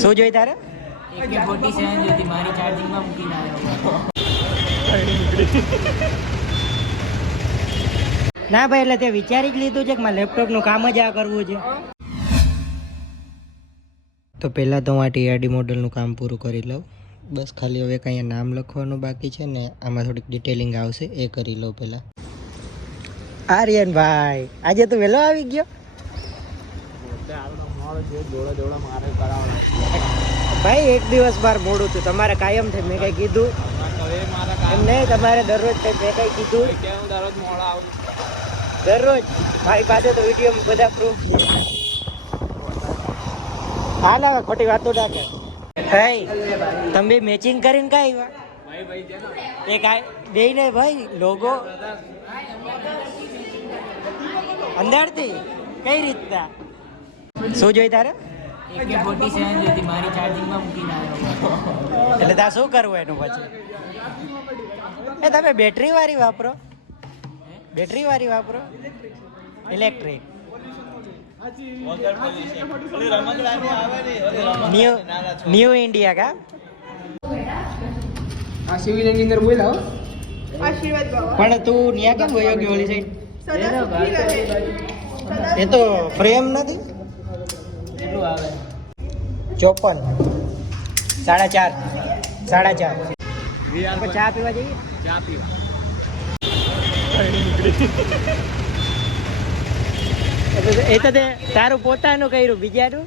શું જોઈ તારે? AK-47 જોતી મારી ચાર્જિંગમાં મૂકીને આવ્યો. ના ભાઈ, એટલે તે વિચારી જ લીધું છે કે મારે લેપટોપનું કામ જ આ કરવું છે. તો પહેલાં તો હું આ TRD મોડલનું કામ પૂરું કરી લઉં. બસ ખાલી હવે કંઈ નામ લખવાનું બાકી છે ને આમાં થોડીક ડિટેલિંગ આવશે એ કરી લઉં પહેલાં. આર્યન ભાઈ, આજે તું વહેલો આવી ગયો? ભાઈ એક દિવસ બાર મોડું છું, તમારે કાયમ છે. મેં કઈ કીધું એમ નહીં, તમારે દરરોજ મેં કઈ કીધું દરરોજ ભાઈ પાસે તો વિડીયો બધા પ્રૂફ છે. હા ના ખોટી વાતો ના કર. તમે મેચિંગ કરીને કાંઈ આવ્યા એ કાંઈ દે ને ભાઈ લોગો અંદરથી કઈ રીતના? શું જોઈ તારે? AK-47 જોતી મારી ચાર્જિંગમાં મૂકીને આવ્યો. એટલે તાર શું કરવું એનું પછી? એ તમે બેટરી વાળી વાપરો? બેટરી વાળી વાપરો? ઇલેક્ટ્રિક ન્યુ ઇન્ડિયા કા? આ સિવિલ એન્જિનિયર બોલાવો. આશીર્વાદ બાબા પણ તું ન્યા કેમ ગયો કે ઓલી સાઈડ? સદા સુખી રહે. એ તો ફ્રેમ નથી? કેટલું આવે? 54 4.5 ચા પીવા જઈએ? ચા પીવા. એ તો તે તારું પોતાનું કર્યું, બીજાનું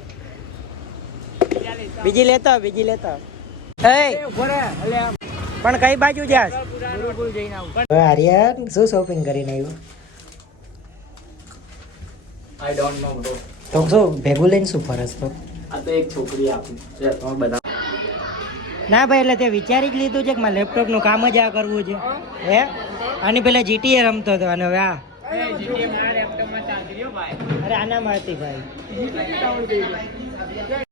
બીજી લેતો પણ કઈ બાજુ જાસ? આર્યન શું શોપિંગ કરીને આવ્યો? I don't know bro. તો શું ભેગું લઈને શું ફરસ તો? આ તો એક છોકરી આપી છે તમે બધા. ના ભાઈ, એટલે તે વિચારી જ લીધું છે કે મારે લેપટોપનું કામ જ આ કરવું છે. હે આની પેલા GTA રમતો હતો અને હવે આ અરે આના મારતી ભાઈ.